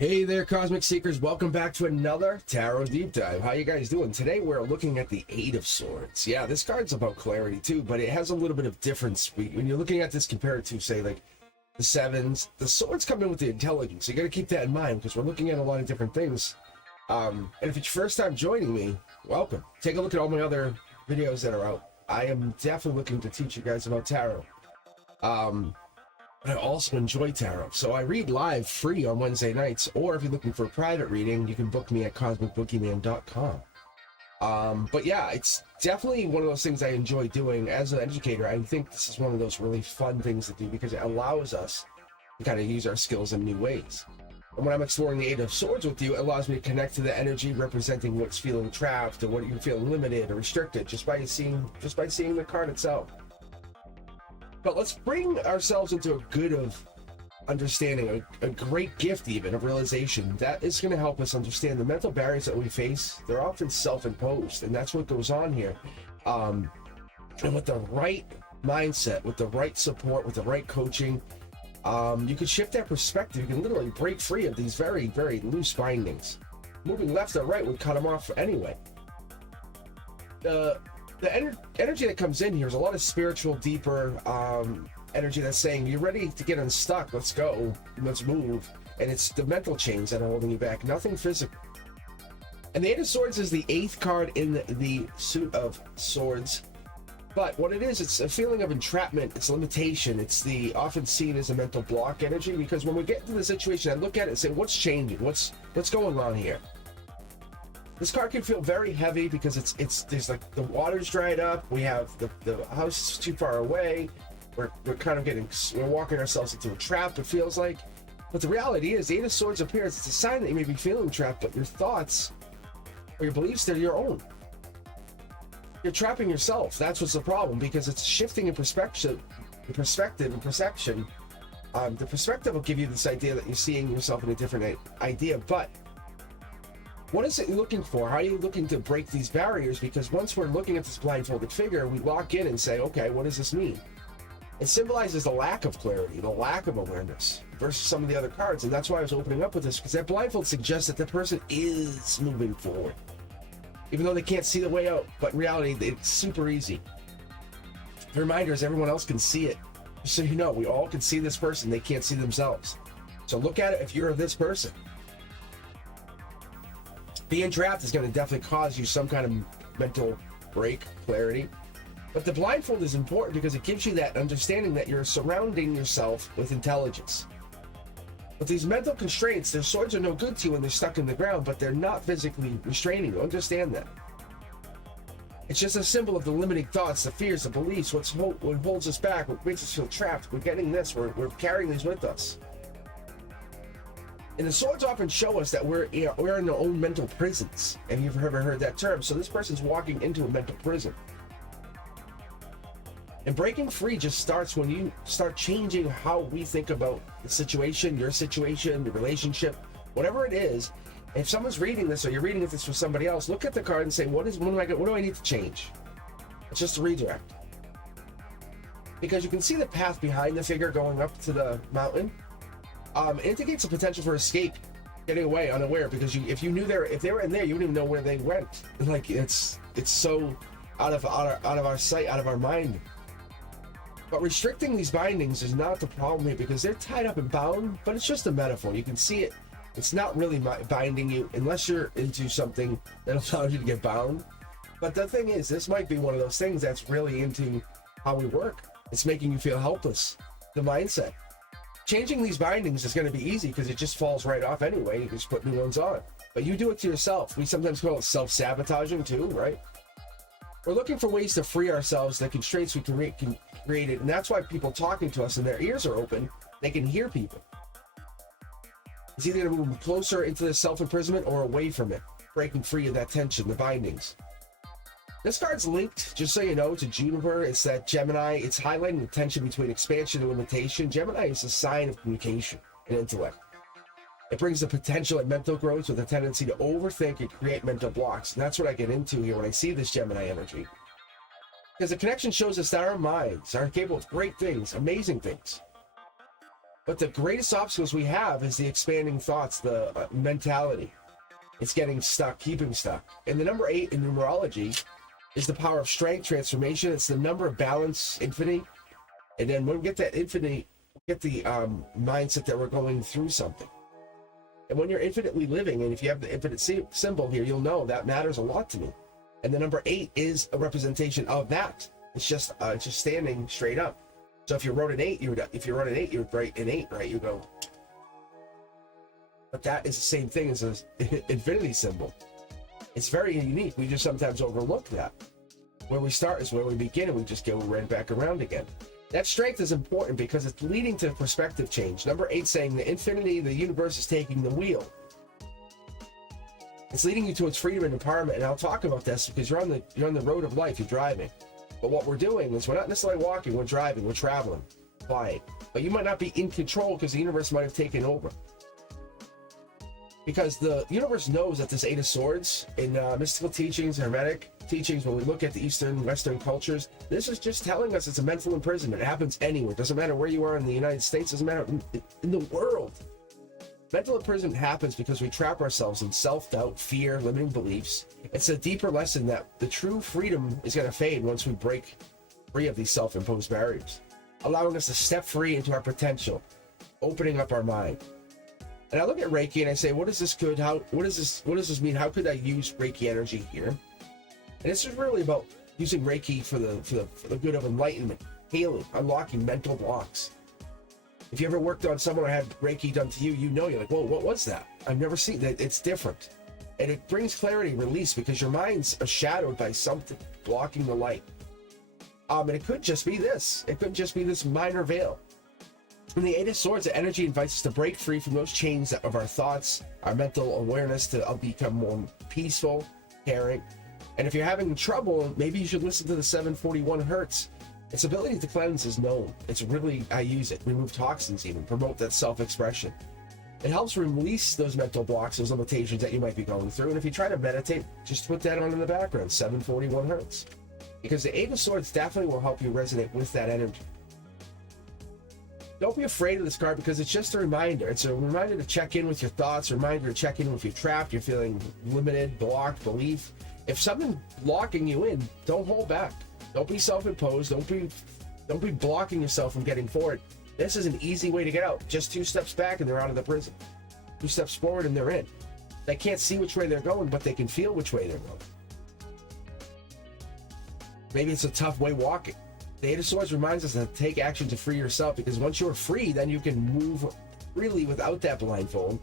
Hey there, Cosmic Seekers. Welcome back to another Tarot Deep Dive. How you guys doing? Today we're looking at the Eight of Swords. Yeah, this card's about clarity too, but it has a little bit of difference. When you're looking at this compared to, say, like the Sevens, the Swords come in with the intelligence. So you got to keep that in mind because we're looking at a lot of different things. And if it's your first time joining me, welcome. Take a look at all my other videos that are out. I am definitely looking to teach you guys about tarot. But I also enjoy tarot, so I read live free on Wednesday nights, or if you're looking for a private reading, you can book me at cosmicboogeyman.com. But yeah, it's definitely one of those things I enjoy doing as an educator. I think this is one of those really fun things to do because it allows us to kind of use our skills in new ways. And when I'm exploring the Eight of Swords with you, it allows me to connect to the energy representing what's feeling trapped or what you're feeling limited or restricted just by seeing the card itself. But let's bring ourselves into a good of understanding, a great gift even of realization that is going to help us understand the mental barriers that we face. They're often self-imposed, and that's what goes on here. And with the right mindset, with the right support, with the right coaching, you can shift that perspective. You can literally break free of these very, very loose bindings. Moving left or right would cut them off anyway. The energy that comes in here is a lot of spiritual, deeper energy that's saying, you're ready to get unstuck, let's go, let's move. And it's the mental chains that are holding you back, nothing physical. And the Eight of Swords is the 8th card in the suit of swords. But what it is, it's a feeling of entrapment, it's limitation, it's the often seen as a mental block energy, because when we get into the situation, I look at it and say, what's changing? What's going on here? This card can feel very heavy because there's like the water's dried up. We have the house is too far away. We're kind of we're walking ourselves into a trap, it feels like. But the reality is, the Eight of Swords appears. It's a sign that you may be feeling trapped, but your thoughts or your beliefs, they're your own. You're trapping yourself. That's what's the problem, because it's shifting in perspective and perception. The perspective will give you this idea that you're seeing yourself in a different idea, but what is it you're looking for? How are you looking to break these barriers? Because once we're looking at this blindfolded figure, we lock in and say, okay, what does this mean? It symbolizes the lack of clarity, the lack of awareness versus some of the other cards. And that's why I was opening up with this, because that blindfold suggests that the person is moving forward, even though they can't see the way out. But in reality, it's super easy. The reminder is everyone else can see it. Just so you know, we all can see this person. They can't see themselves. So look at it if you're this person. Being trapped is going to definitely cause you some kind of mental break, clarity. But the blindfold is important because it gives you that understanding that you're surrounding yourself with intelligence. But these mental constraints, their swords are no good to you when they're stuck in the ground, but they're not physically restraining you. Understand that. It's just a symbol of the limiting thoughts, the fears, the beliefs, what holds us back, what makes us feel trapped. We're getting this, we're carrying these with us. And the swords often show us that we're in our own mental prisons. Have you ever heard that term? So this person's walking into a mental prison. And breaking free just starts when you start changing how we think about the situation, your situation, the relationship, whatever it is. If someone's reading this or you're reading this for somebody else, look at the card and say, what do I need to change? It's just a redirect. Because you can see the path behind the figure going up to the mountain. It indicates a potential for escape, getting away unaware, because if they were in there, you wouldn't even know where they went. Like it's so out of our sight, out of our mind. But restricting these bindings is not the problem here, because they're tied up and bound, but it's just a metaphor. You can see it. It's not really binding you unless you're into something that allows you to get bound. But the thing is, this might be one of those things that's really into how we work. It's making you feel helpless. The mindset. Changing these bindings is going to be easy because it just falls right off anyway. You just put new ones on. But you do it to yourself. We sometimes call it self-sabotaging too, right? We're looking for ways to free ourselves, the constraints we created. And that's why people talking to us and their ears are open. They can hear people. It's either to move closer into the self-imprisonment or away from it, breaking free of that tension, the bindings. This card's linked, just so you know, to Juniper. It's that Gemini. It's highlighting the tension between expansion and limitation. Gemini is a sign of communication and intellect. It brings the potential at mental growth with a tendency to overthink and create mental blocks. And that's what I get into here when I see this Gemini energy. Because the connection shows us that our minds are capable of great things, amazing things. But the greatest obstacles we have is the expanding thoughts, the mentality. It's getting stuck, keeping stuck. And the number 8 in numerology is the power of strength, transformation. It's the number of balance, infinity. And then when we get that infinity, we get the mindset that we're going through something. And when you're infinitely living, and if you have the infinite symbol here, you'll know that matters a lot to me. And the number 8 is a representation of that. It's just standing straight up. So if you wrote an 8, you would write an 8, right? You go. But that is the same thing as an infinity symbol. It's very unique. We just sometimes overlook that. Where we start is where we begin, and we just go right back around again. That strength is important because it's leading to perspective change. Number 8 saying the infinity, the universe is taking the wheel. It's leading you towards freedom and empowerment, and I'll talk about this because you're on the road of life, you're driving. But what we're doing is we're not necessarily walking, we're driving, we're traveling, flying. But you might not be in control because the universe might have taken over. Because the universe knows that this 8 of Swords in mystical teachings, hermetic teachings, when we look at the Eastern, Western cultures, this is just telling us it's a mental imprisonment. It happens anywhere. It doesn't matter where you are in the United States, it doesn't matter in the world. Mental imprisonment happens because we trap ourselves in self-doubt, fear, limiting beliefs. It's a deeper lesson that the true freedom is going to fade once we break free of these self-imposed barriers, allowing us to step free into our potential, opening up our mind. And I look at Reiki and I say, what is this good? What does this mean? How could I use Reiki energy here? And this is really about using Reiki for the good of enlightenment, healing, unlocking mental blocks. If you ever worked on someone or had Reiki done to you, you know, you're like, whoa, what was that? I've never seen that. It's different. And it brings clarity, release, because your mind's shadowed by something blocking the light. And it could just be this. It could just be this minor veil. In the 8 of Swords, the energy invites us to break free from those chains of our thoughts, our mental awareness, to become more peaceful, caring. And if you're having trouble, maybe you should listen to the 741 Hertz. Its ability to cleanse is known. It's really, I use it. Remove toxins even, promote that self-expression. It helps release those mental blocks, those limitations that you might be going through. And if you try to meditate, just put that on in the background, 741 Hertz. Because the 8 of Swords definitely will help you resonate with that energy. Don't be afraid of this card because it's just a reminder. It's a reminder to check in with your thoughts, a reminder to check in if you're trapped, you're feeling limited, blocked, belief. If something's locking you in, don't hold back. Don't be self-imposed. Don't be blocking yourself from getting forward. This is an easy way to get out. Just 2 steps back and they're out of the prison. 2 steps forward and they're in. They can't see which way they're going, but they can feel which way they're going. Maybe it's a tough way walking. The 8 of Swords reminds us to take action to free yourself, because once you're free, then you can move freely without that blindfold.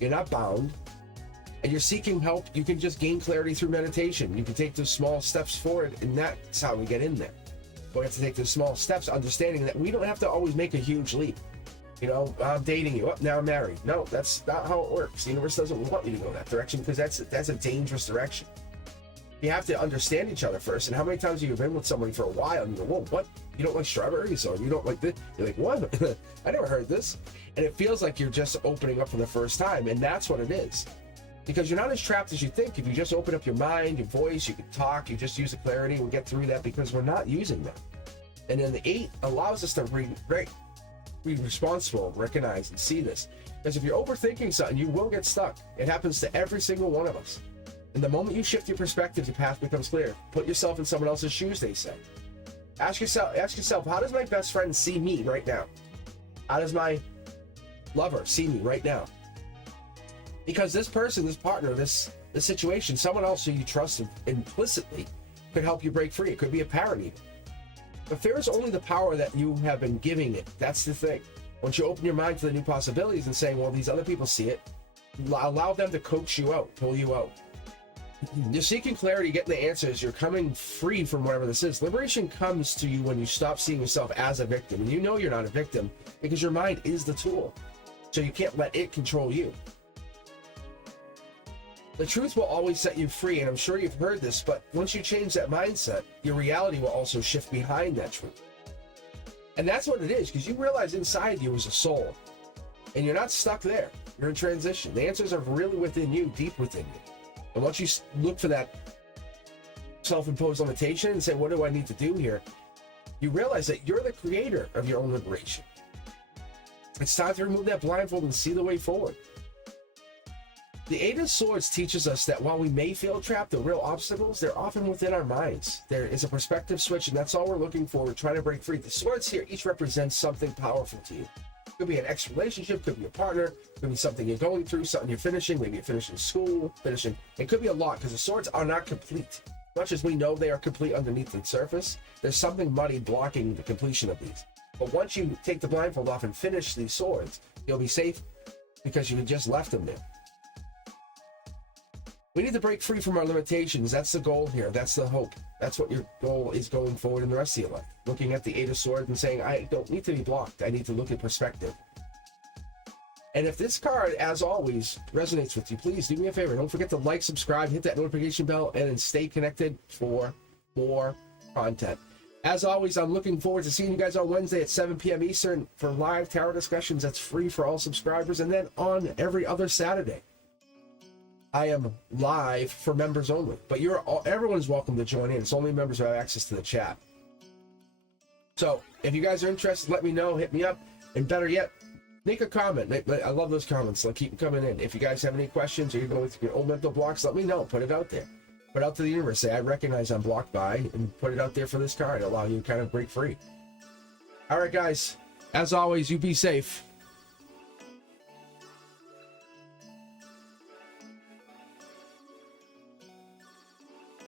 You're not bound. And you're seeking help. You can just gain clarity through meditation. You can take those small steps forward, and that's how we get in there. But we have to take those small steps, understanding that we don't have to always make a huge leap. You know, I'm dating you. Oh, now I'm married. No, that's not how it works. The universe doesn't want you to go that direction, because that's a dangerous direction. You have to understand each other first. And how many times have you been with somebody for a while and you go, whoa, what? You don't like strawberries, or you don't like this? You're like, what? I never heard this. And it feels like you're just opening up for the first time. And that's what it is. Because you're not as trapped as you think. If you just open up your mind, your voice, you can talk, you just use the clarity, we'll get through that, because we're not using that. And then the 8 allows us to be responsible, recognize, and see this. Because if you're overthinking something, you will get stuck. It happens to every single one of us. And the moment you shift your perspective, your path becomes clear. Put yourself in someone else's shoes, they say. Ask yourself, how does my best friend see me right now? How does my lover see me right now? Because this person, this partner, this situation, someone else who you trust implicitly could help you break free. It could be a parent even. But fear is only the power that you have been giving it. That's the thing. Once you open your mind to the new possibilities and saying, well, these other people see it, allow them to coax you out, pull you out. You're seeking clarity, getting the answers. You're coming free from whatever this is. Liberation comes to you when you stop seeing yourself as a victim. And you know you're not a victim because your mind is the tool. So you can't let it control you. The truth will always set you free, and I'm sure you've heard this, but once you change that mindset, your reality will also shift behind that truth. And that's what it is, because you realize inside you is a soul. And you're not stuck there. You're in transition. The answers are really within you, deep within you. And once you look for that self-imposed limitation and say, what do I need to do here? You realize that you're the creator of your own liberation. It's time to remove that blindfold and see the way forward. The Eight of Swords teaches us that while we may feel trapped, the real obstacles, they're often within our minds. There is a perspective switch, and that's all we're looking for. We're trying to break free. The swords here each represents something powerful to you. Could be an ex-relationship, could be a partner, could be something you're going through, something you're finishing, maybe you're finishing school, It could be a lot, because the swords are not complete. Much as we know they are complete underneath the surface, there's something muddy blocking the completion of these. But once you take the blindfold off and finish these swords, you'll be safe because you just left them there. We need to break free from our limitations. That's the goal here. That's the hope. That's what your goal is going forward in the rest of your life. Looking at the Eight of Swords and saying, I don't need to be blocked. I need to look at perspective. And if this card, as always, resonates with you, please do me a favor. Don't forget to like, subscribe, hit that notification bell, and then stay connected for more content. As always, I'm looking forward to seeing you guys on Wednesday at 7 p.m. Eastern for live tarot discussions. That's free for all subscribers. And then on every other Saturday, I am live for members only, but everyone is welcome to join in. It's only members who have access to the chat. So if you guys are interested, let me know, hit me up, and better yet, make a comment. I love those comments. Like, keep them coming in. If you guys have any questions or you're going through your own mental blocks, let me know. Put it out there. Put it out to the universe. Say, I recognize I'm blocked by, and put it out there for this card. Allow you to kind of break free. All right, guys. As always, you be safe.